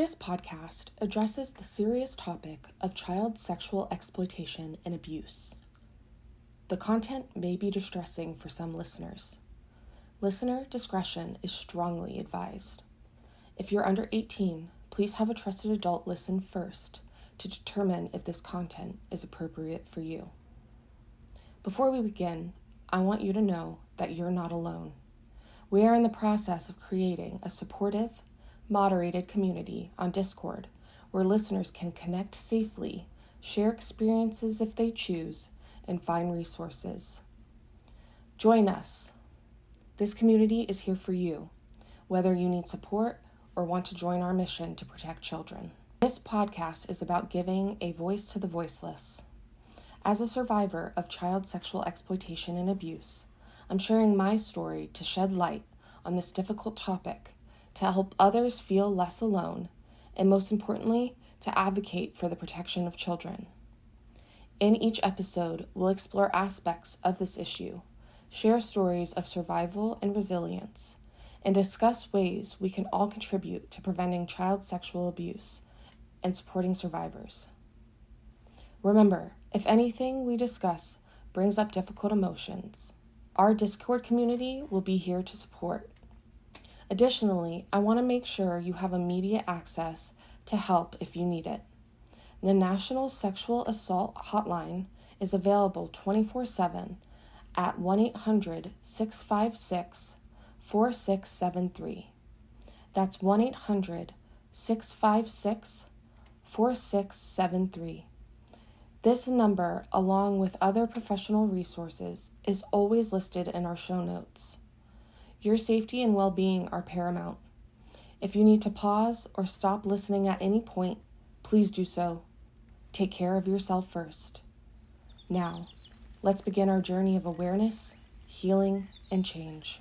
This podcast addresses the serious topic of child sexual exploitation and abuse. The content may be distressing for some listeners. Listener discretion is strongly advised. If you're under 18, please have a trusted adult listen first to determine if this content is appropriate for you. Before we begin, I want you to know that you're not alone. We are in the process of creating a supportive, moderated community on Discord where listeners can connect safely, share experiences if they choose, and find resources. Join us. This community is here for you, whether you need support or want to join our mission to protect children. This podcast is about giving a voice to the voiceless. As a survivor of child sexual exploitation and abuse, I'm sharing my story to shed light on this difficult topic, to help others feel less alone, and most importantly, to advocate for the protection of children. In each episode, we'll explore aspects of this issue, share stories of survival and resilience, and discuss ways we can all contribute to preventing child sexual abuse and supporting survivors. Remember, if anything we discuss brings up difficult emotions, our Discord community will be here to support. Additionally, I want to make sure you have immediate access to help if you need it. The National Sexual Assault Hotline is available 24/7 at 1-800-656-4673. That's 1-800-656-4673. This number, along with other professional resources, is always listed in our show notes. Your safety and well-being are paramount. If you need to pause or stop listening at any point, please do so. Take care of yourself first. Now, let's begin our journey of awareness, healing, and change.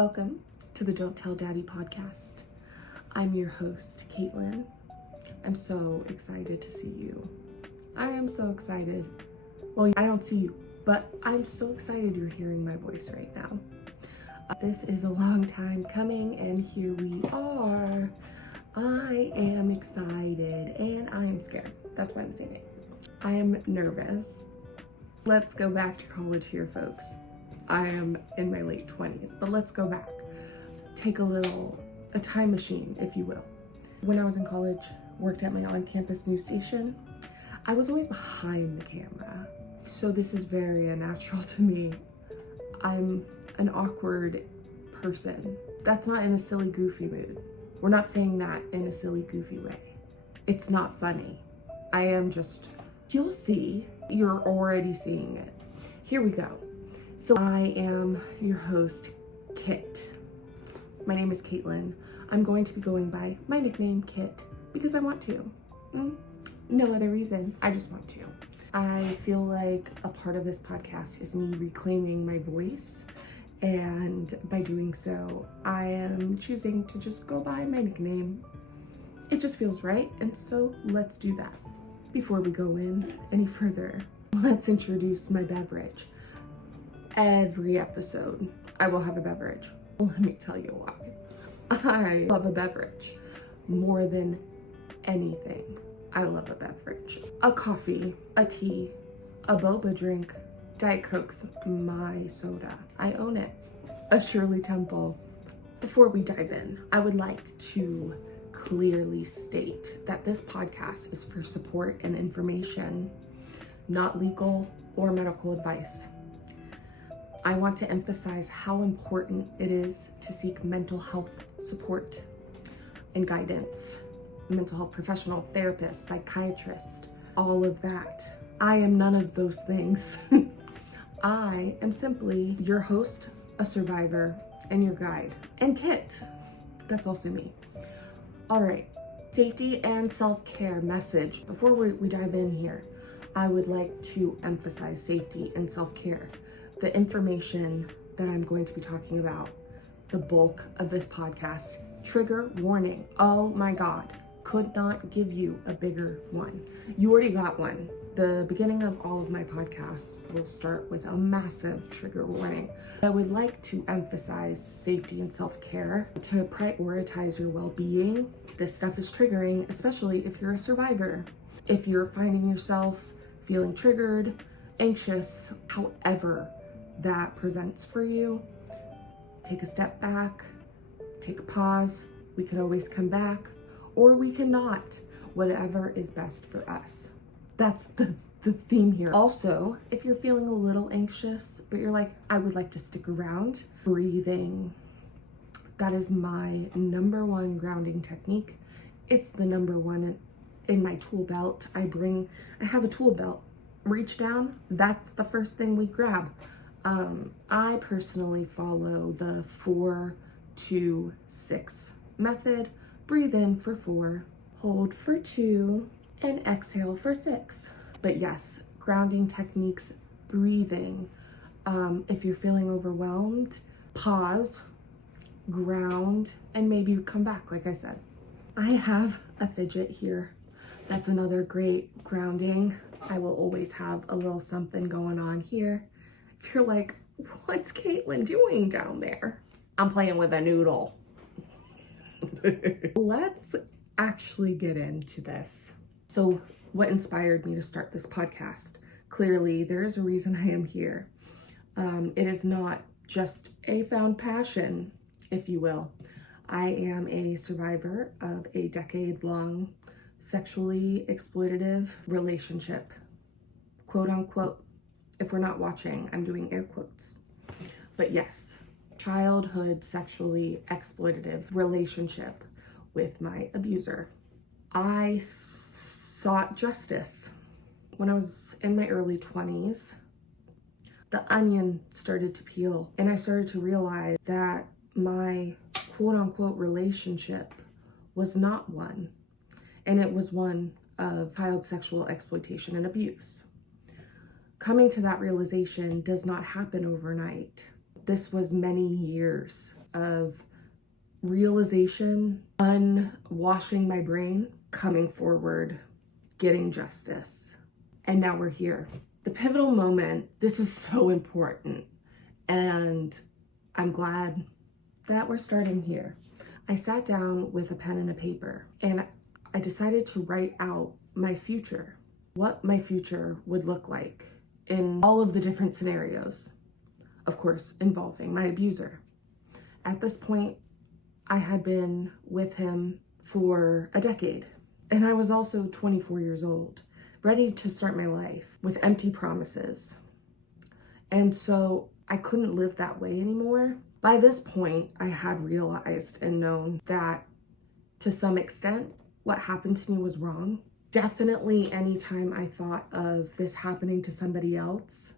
Welcome to the Don't Tell Daddy podcast. I'm your host, Kaitlyn. I'm so excited to see you. I am so excited. Well, I don't see you, but I'm so excited you're hearing my voice right now. This is a long time coming, and here we are. I am excited, and I am scared. That's why I'm saying it. I am nervous. Let's go back to college here, folks. I am in my late 20s, but let's go back. Take a time machine, if you will. When I was in college, worked at my on-campus news station, I was always behind the camera. So this is very unnatural to me. I'm an awkward person. That's not in a silly, goofy mood. We're not saying that in a silly, goofy way. It's not funny. I am just, you'll see, you're already seeing it. Here we go. So I am your host, Kit. My name is Kaitlyn. I'm going to be going by my nickname, Kit, because I want to. No other reason, I just want to. I feel like a part of this podcast is me reclaiming my voice, and by doing so, I am choosing to just go by my nickname. It just feels right, and so let's do that. Before we go in any further, let's introduce my beverage. Every episode, I will have a beverage. Let me tell you why. I love a beverage more than anything. I love a beverage. A coffee, a tea, a boba drink, Diet Coke's my soda. I own it. A Shirley Temple. Before we dive in, I would like to clearly state that this podcast is for support and information, not legal or medical advice. I want to emphasize how important it is to seek mental health support and guidance. Mental health professional, therapist, psychiatrist, all of that. I am none of those things. I am simply your host, a survivor, and your guide. And Kit, that's also me. All right, Safety and self-care message. Before we dive in here, I would like to emphasize safety and self-care. The information that I'm going to be talking about, the bulk of this podcast, trigger warning. Oh my God, could not give you a bigger one. You already got one. The beginning of all of my podcasts will start with a massive trigger warning. I would like to emphasize safety and self-care to prioritize your well-being. This stuff is triggering, especially if you're a survivor. If you're finding yourself feeling triggered, anxious, however that presents for you, take a step back, take a pause. We can always come back, or we cannot, whatever is best for us. That's the theme here. Also, if you're feeling a little anxious, but you're like, I would like to stick around, breathing. That is my number one grounding technique. It's the number one in my tool belt. I have a tool belt. Reach down, that's the first thing we grab. I personally follow the 4-2-6 method. Breathe in for 4, hold for 2, and exhale for 6. But yes, grounding techniques, breathing. If you're feeling overwhelmed, pause, ground, and maybe come back, like I said. I have a fidget here. That's another great grounding. I will always have a little something going on here. If you're like, what's Kaitlyn doing down there? I'm playing with a noodle. Let's actually get into this. So what inspired me to start this podcast? Clearly, there is a reason I am here. It is not just a found passion, if you will. I am a survivor of a decade-long sexually exploitative relationship. Quote unquote. If we're not watching, I'm doing air quotes. But yes, childhood sexually exploitative relationship with my abuser. I sought justice. When I was in my early 20s, the onion started to peel, and I started to realize that my quote-unquote relationship was not one, and it was one of child sexual exploitation and abuse. Coming to that realization does not happen overnight. This was many years of realization, unwashing my brain, coming forward, getting justice. And now we're here. The pivotal moment, this is so important. And I'm glad that we're starting here. I sat down with a pen and a paper, and I decided to write out my future, what my future would look like in all of the different scenarios, of course, involving my abuser. At this point, I had been with him for a decade, and I was also 24 years old, ready to start my life with empty promises. And so I couldn't live that way anymore. By this point, I had realized and known that to some extent, what happened to me was wrong. Definitely anytime I thought of this happening to somebody else,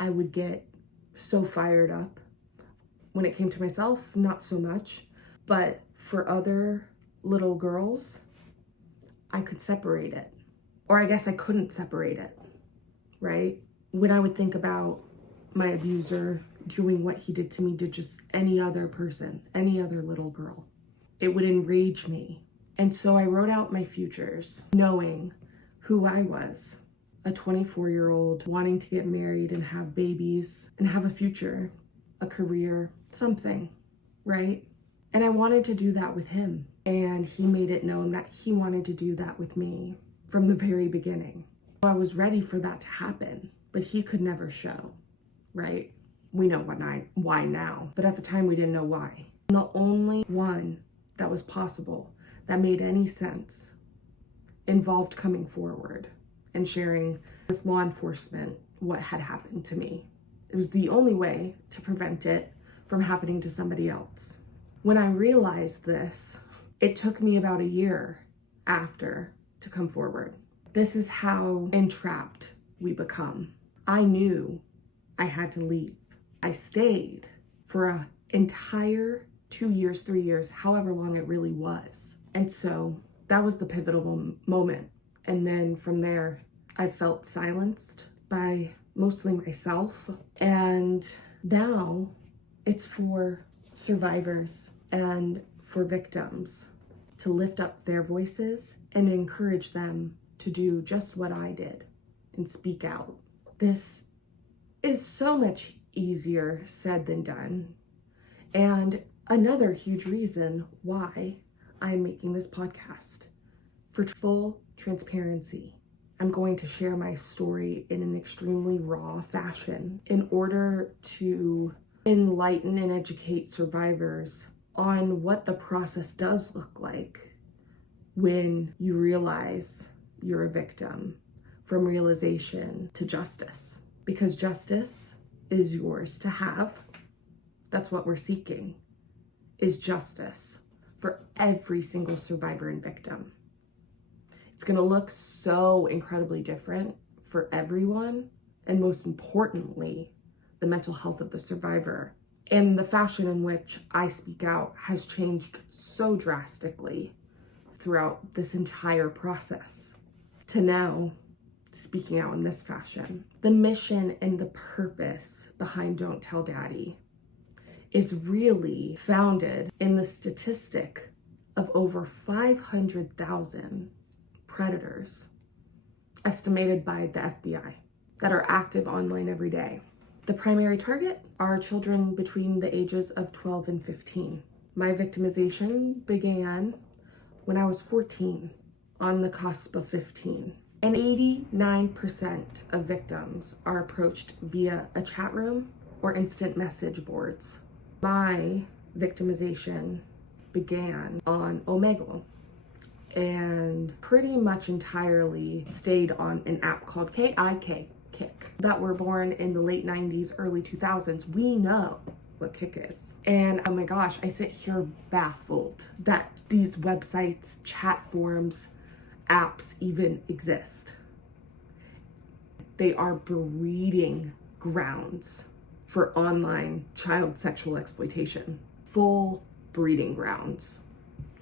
I would get so fired up. When it came to myself, not so much. But for other little girls, I could separate it. Or I guess I couldn't separate it, right? When I would think about my abuser doing what he did to me to just any other person, any other little girl, it would enrage me. And so I wrote out my futures, knowing who I was, a 24-year-old wanting to get married and have babies and have a future, a career, something, right? And I wanted to do that with him. And he made it known that he wanted to do that with me from the very beginning. I was ready for that to happen, but he could never show, right? We know why now, but at the time we didn't know why. And the only one that was possible, that made any sense, involved coming forward and sharing with law enforcement what had happened to me. It was the only way to prevent it from happening to somebody else. When I realized this, it took me about a year after to come forward. This is how entrapped we become. I knew I had to leave. I stayed for an entire 2 years, 3 years, however long it really was. And so That was the pivotal moment. And then from there, I felt silenced by mostly myself. And now it's for survivors and for victims to lift up their voices and encourage them to do just what I did and speak out. This is so much easier said than done. And another huge reason why I'm making this podcast. For full transparency, I'm going to share my story in an extremely raw fashion in order to enlighten and educate survivors on what the process does look like when you realize you're a victim, from realization to justice. Because justice is yours to have. That's what we're seeking, is justice for every single survivor and victim. It's going to look so incredibly different for everyone, and most importantly, the mental health of the survivor. And the fashion in which I speak out has changed so drastically throughout this entire process to now speaking out in this fashion. The mission and the purpose behind Don't Tell Daddy is really founded in the statistic of over 500,000 predators, estimated by the FBI, that are active online every day. The primary target are children between the ages of 12 and 15. My victimization began when I was 14, on the cusp of 15. And 89% of victims are approached via a chat room or instant message boards. My victimization began on Omegle and pretty much entirely stayed on an app called Kick, that were born in the late 90s, early 2000s. We know what Kick is. And oh my gosh, I sit here baffled that these websites, chat forums, apps even exist. They are breeding grounds for online child sexual exploitation. Full breeding grounds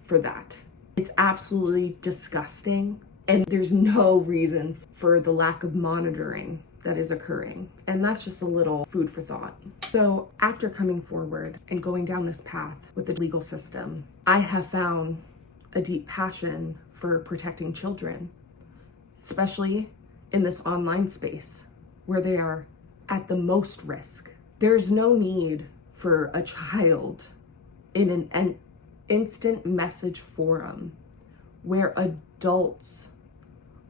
for that. It's absolutely disgusting, and there's no reason for the lack of monitoring that is occurring. And that's just a little food for thought. So after coming forward and going down this path with the legal system, I have found a deep passion for protecting children, especially in this online space where they are at the most risk. There's no need for a child in an instant message forum where adults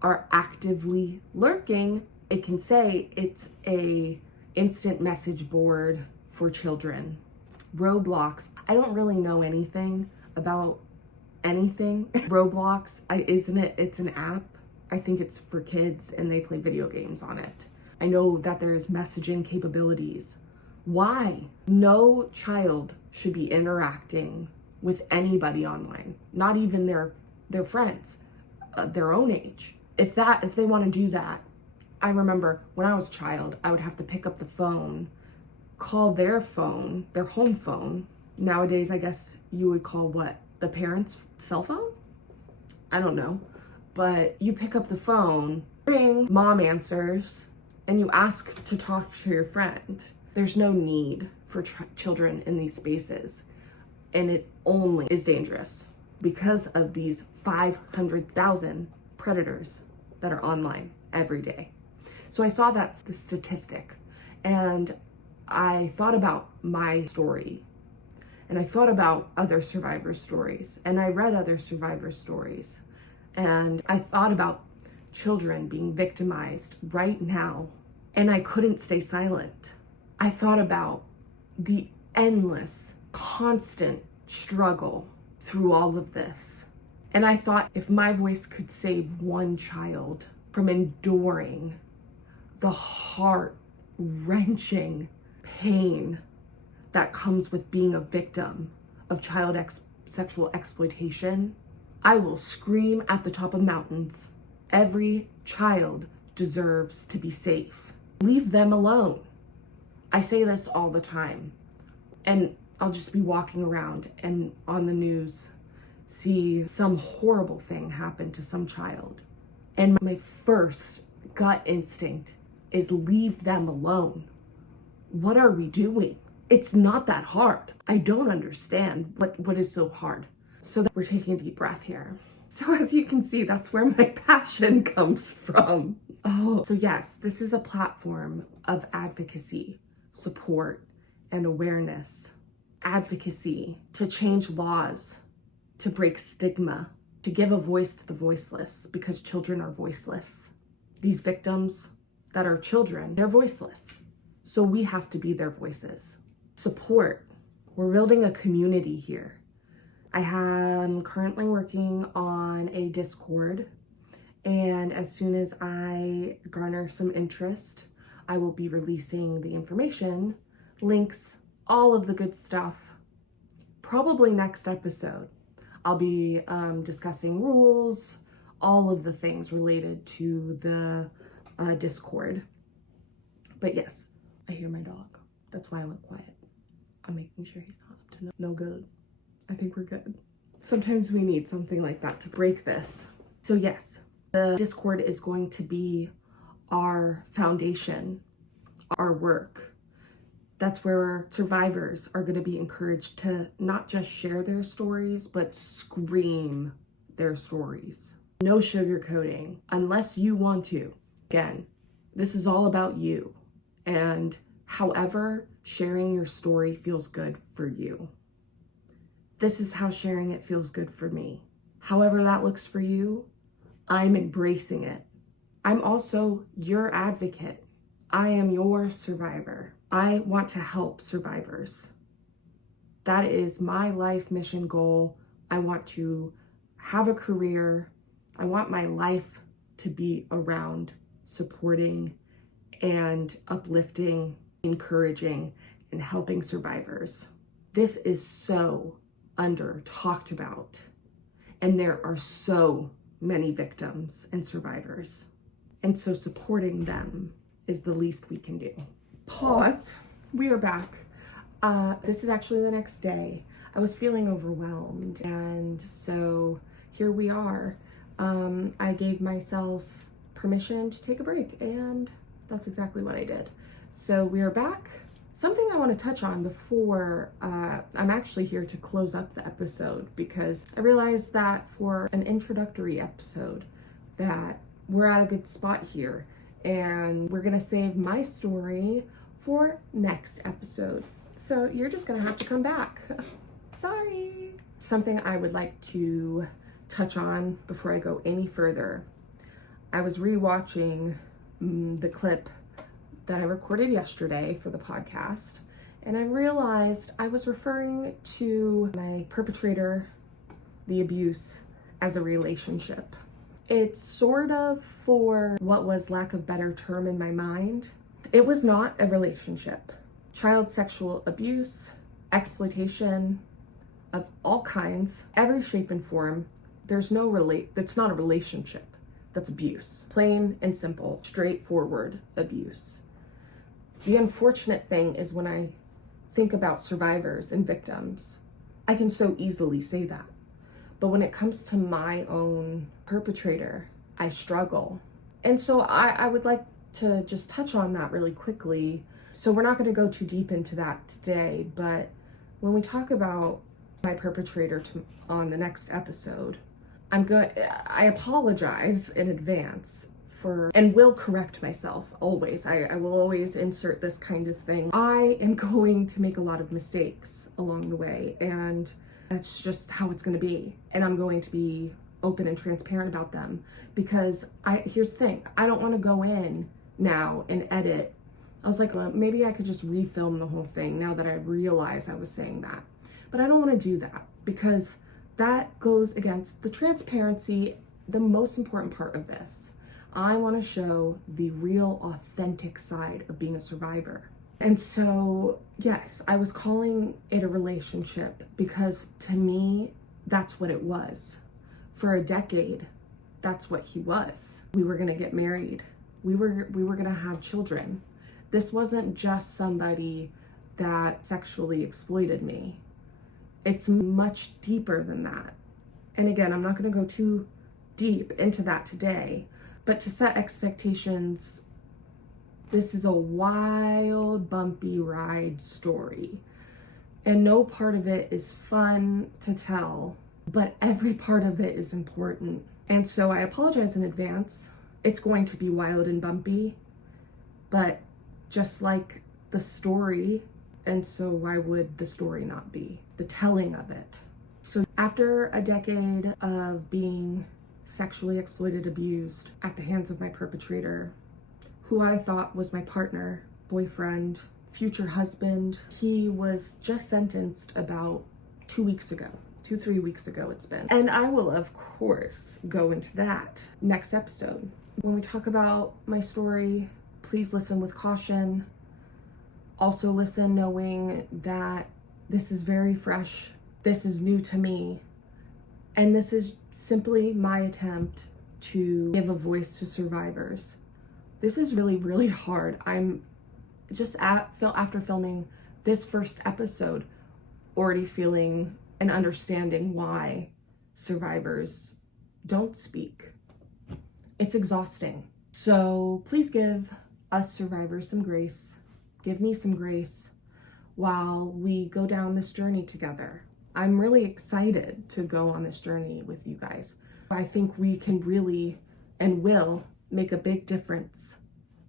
are actively lurking. It can say it's a instant message board for children. Roblox, I don't really know anything about anything. Roblox, isn't it? It's an app. I think it's for kids and they play video games on it. I know that there's messaging capabilities. Why? No child should be interacting with anybody online, not even their friends, their own age. If they want to do that, I remember when I was a child, I would have to pick up the phone, call their phone, their home phone. Nowadays, I guess you would call what? The parents' cell phone? I don't know. But you pick up the phone, ring, mom answers, and you ask to talk to your friend. There's no need for children in these spaces. And it only is dangerous because of these 500,000 predators that are online every day. So I saw that's the statistic, and I thought about my story, and I thought about other survivors' stories, and I read other survivors' stories, and I thought about children being victimized right now, and I couldn't stay silent. I thought about the endless, constant struggle through all of this. And I thought if my voice could save one child from enduring the heart-wrenching pain that comes with being a victim of child sexual exploitation, I will scream at the top of mountains. Every child deserves to be safe. Leave them alone. I say this all the time, and I'll just be walking around and on the news see some horrible thing happen to some child. And my first gut instinct is leave them alone. What are we doing? It's not that hard. I don't understand what is so hard. So we're taking a deep breath here. So as you can see, that's where my passion comes from. Oh, so yes, this is a platform of advocacy, support, and awareness. Advocacy to change laws, to break stigma, to give a voice to the voiceless, because children are voiceless. These victims that are children, they're voiceless. So we have to be their voices. Support. We're building a community here. I am currently working on a Discord, and as soon as I garner some interest, I will be releasing the information, links, all of the good stuff. Probably next episode, I'll be discussing rules, all of the things related to the Discord. But yes, I hear my dog. That's why I went quiet. I'm making sure he's not up to no good. I think we're good. Sometimes we need something like that to break this. So yes, the Discord is going to be our foundation, our work. That's where survivors are going to be encouraged to not just share their stories, but scream their stories. No sugarcoating, unless you want to. Again, this is all about you. And however sharing your story feels good for you. This is how sharing it feels good for me. However that looks for you, I'm embracing it. I'm also your advocate. I am your survivor. I want to help survivors. That is my life mission goal. I want to have a career. I want my life to be around supporting and uplifting, encouraging, and helping survivors. This is so under talked about, and there are so many victims and survivors. And so supporting them is the least we can do. Pause. We are back. This is actually the next day. I was feeling overwhelmed, and so here we are. I gave myself permission to take a break, and that's exactly what I did. So we are back. Something I want to touch on before I'm actually here to close up the episode, because I realized that for an introductory episode that we're at a good spot here, and we're gonna save my story for next episode. So you're just gonna have to come back. Sorry. Something I would like to touch on before I go any further. I was rewatching the clip that I recorded yesterday for the podcast, and I realized I was referring to my perpetrator, the abuse, as a relationship. It's sort of, for what was lack of better term in my mind, it was not a relationship. Child sexual abuse, exploitation of all kinds, every shape and form. That's not a relationship. That's abuse. Plain and simple, straightforward abuse. The unfortunate thing is when I think about survivors and victims, I can so easily say that. But when it comes to my own perpetrator, I struggle. And so I would like to just touch on that really quickly. So we're not going to go too deep into that today, but when we talk about my perpetrator on the next episode, I apologize in advance and will correct myself always. I will always insert this kind of thing. I am going to make a lot of mistakes along the way, and that's just how it's going to be. And I'm going to be open and transparent about them, because here's the thing. I don't want to go in now and edit. I was like, well, maybe I could just refilm the whole thing now that I realize I was saying that. But I don't want to do that, because that goes against the transparency, the most important part of this. I want to show the real, authentic side of being a survivor. And so, yes, I was calling it a relationship because to me, that's what it was. For a decade, that's what he was. We were going to get married. We were going to have children. This wasn't just somebody that sexually exploited me. It's much deeper than that. And again, I'm not going to go too deep into that today, but to set expectations, this is a wild, bumpy ride story. And no part of it is fun to tell, but every part of it is important. And so I apologize in advance. It's going to be wild and bumpy, but just like the story, and so why would the story not be? The telling of it. So after a decade of being sexually exploited, abused at the hands of my perpetrator, who I thought was my partner, boyfriend, future husband, he was just sentenced about 3 weeks ago it's been. And I will, of course, go into that next episode. When we talk about my story, please listen with caution. Also listen knowing that this is very fresh. This is new to me. And this is simply my attempt to give a voice to survivors. This is really, really hard. I'm just after filming this first episode, already feeling and understanding why survivors don't speak. It's exhausting. So please give us survivors some grace. Give me some grace while we go down this journey together. I'm really excited to go on this journey with you guys. I think we can really and will make a big difference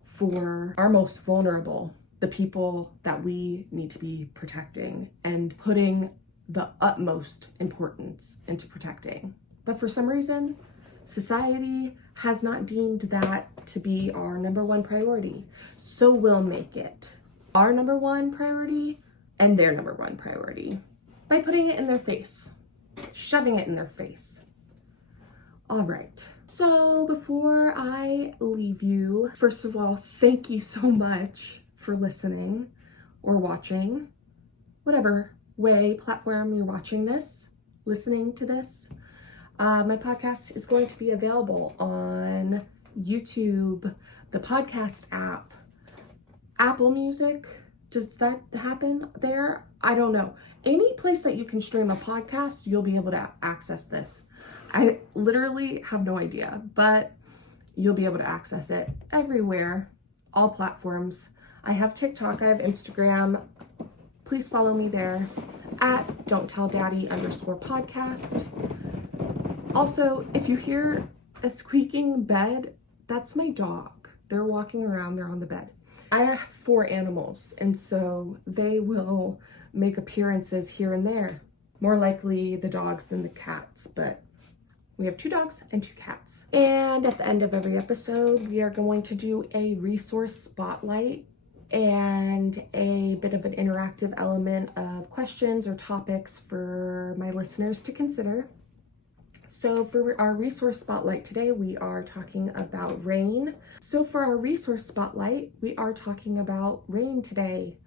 for our most vulnerable, the people that we need to be protecting and putting the utmost importance into protecting. But for some reason, society has not deemed that to be our number one priority. So we'll make it our number one priority and their number one priority by putting it in their face, shoving it in their face. All right. So before I leave you, first of all, thank you so much for listening or watching, whatever platform you're watching this, listening to this. My podcast is going to be available on YouTube, the podcast app, Apple Music. Does that happen there? I don't know. Any place that you can stream a podcast, you'll be able to access this. I literally have no idea, but you'll be able to access it everywhere, all platforms. I have TikTok, I have Instagram. Please follow me there at Don'tTellDaddy_podcast. Also, if you hear a squeaking bed, that's my dog. They're walking around, they're on the bed. I have 4 animals, and so they will make appearances here and there. More likely the dogs than the cats, but we have 2 dogs and 2 cats. And at the end of every episode, we are going to do a resource spotlight and a bit of an interactive element of questions or topics for my listeners to consider. So for our resource spotlight today, we are talking about RAINN. So for our resource spotlight, we are talking about RAINN today.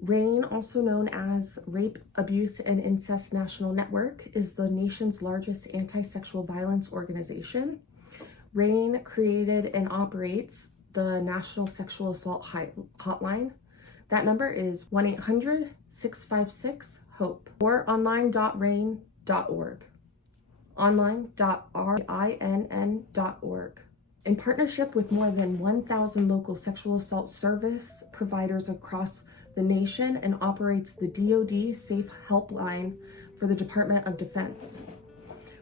RAINN, also known as Rape, Abuse, and Incest National Network, is the nation's largest anti-sexual violence organization. RAINN created and operates the National Sexual Assault Hotline. That number is 1-800-656-HOPE or online.rainn.org. online.rainn.org. In partnership with more than 1,000 local sexual assault service providers across the nation, and operates the DoD Safe Helpline for the Department of Defense.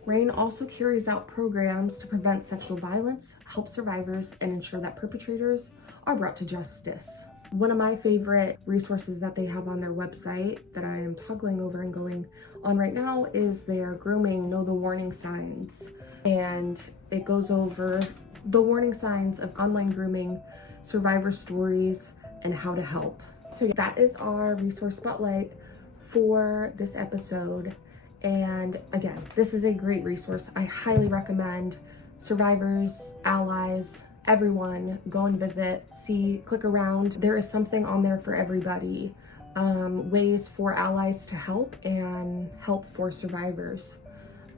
RAINN also carries out programs to prevent sexual violence, help survivors, and ensure that perpetrators are brought to justice. One of my favorite resources that they have on their website that I am toggling over and going on right now is their grooming, know the warning signs. And it goes over the warning signs of online grooming, survivor stories, and how to help. So that is our resource spotlight for this episode. And again, this is a great resource. I highly recommend survivors, allies, everyone go and visit, see, click around. There is something on there for everybody. Ways for allies to help and help for survivors.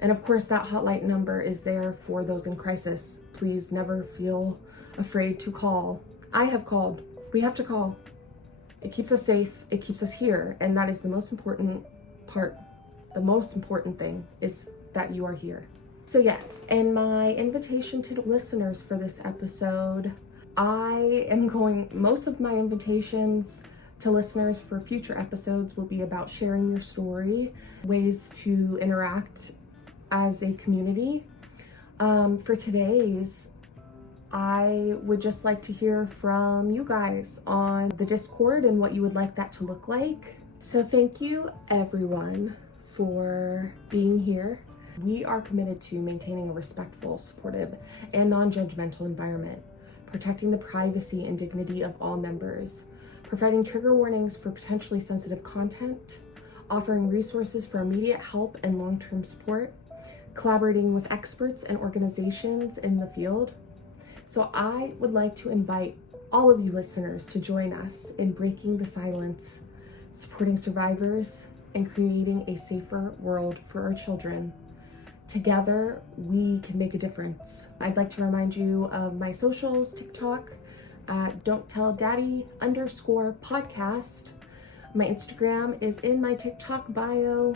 And of course, that hotline number is there for those in crisis. Please never feel afraid to call. I have called. We have to call. It keeps us safe. It keeps us here. And that is the most important part. The most important thing is that you are here. So yes, and my invitation to the listeners for this episode, most of my invitations to listeners for future episodes will be about sharing your story, ways to interact as a community. For today's, I would just like to hear from you guys on the Discord and what you would like that to look like. So thank you everyone for being here. We are committed to maintaining a respectful, supportive, and non-judgmental environment, protecting the privacy and dignity of all members, providing trigger warnings for potentially sensitive content, offering resources for immediate help and long-term support, collaborating with experts and organizations in the field. So I would like to invite all of you listeners to join us in breaking the silence, supporting survivors, and creating a safer world for our children. Together, we can make a difference. I'd like to remind you of my socials, TikTok, Don'tTellDaddy_podcast. My Instagram is in my TikTok bio.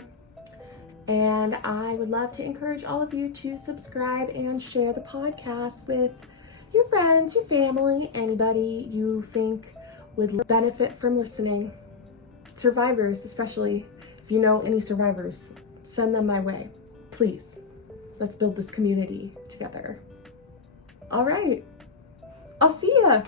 And I would love to encourage all of you to subscribe and share the podcast with your friends, your family, anybody you think would benefit from listening. Survivors, especially. If you know any survivors, send them my way. Please, let's build this community together. All right, I'll see ya.